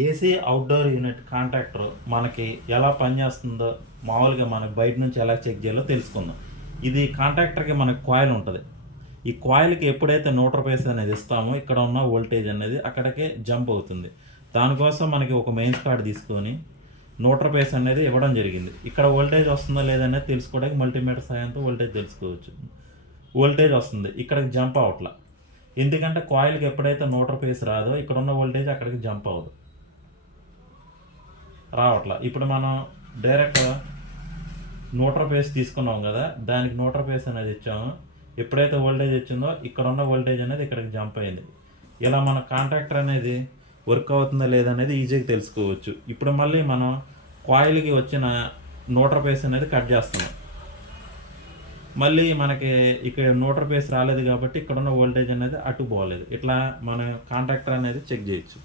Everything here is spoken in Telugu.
ఏసీ అవుట్డోర్ యూనిట్ కాంట్రాక్టర్ మనకి ఎలా పనిచేస్తుందో మామూలుగా మనకి బయట నుంచి ఎలా చెక్ చేయాలో తెలుసుకుందాం. ఇది కాంట్రాక్టర్కి మనకి కాయిల్ ఉంటుంది. ఈ కాయిల్కి ఎప్పుడైతే రూపీస్ అనేది ఇస్తామో ఇక్కడ ఉన్న వోల్టేజ్ అనేది అక్కడికే జంప్ అవుతుంది. దానికోసం మనకి ఒక మెయిన్స్ కార్డ్ తీసుకొని రూపీస్ అనేది ఇవ్వడం జరిగింది. ఇక్కడ వోల్టేజ్ వస్తుందో లేదనేది తెలుసుకోవడానికి మల్టీమీటర్ సహాయంతో వోల్టేజ్ తెలుసుకోవచ్చు. వోల్టేజ్ వస్తుంది, ఇక్కడికి జంప్ అవట్లా. ఎందుకంటే కాయిల్కి ఎప్పుడైతే రూపీస్ రాదో ఇక్కడ ఉన్న వోల్టేజ్ అక్కడికి జంప్ అవ్వదు, రావట్లా. ఇప్పుడు మనం డైరెక్ట్ రూపీస్ తీసుకున్నాం కదా, దానికి రూపీస్ అనేది ఇచ్చాము. ఎప్పుడైతే వోల్టేజ్ వచ్చిందో ఇక్కడ ఉన్న వోల్టేజ్ అనేది ఇక్కడికి జంప్ అయింది. ఇలా మన కాంట్రాక్టర్ అనేది వర్క్ అవుతుందా లేదనేది ఈజీగా తెలుసుకోవచ్చు. ఇప్పుడు మళ్ళీ మనం కాయిల్కి వచ్చిన రూపీస్ అనేది కట్ చేస్తున్నాం. మళ్ళీ మనకి ఇక్కడ రూపీస్ రాలేదు కాబట్టి ఇక్కడ ఉన్న వోల్టేజ్ అనేది అటు పోలేదు. ఇట్లా మన కాంట్రాక్టర్ అనేది చెక్ చేయొచ్చు.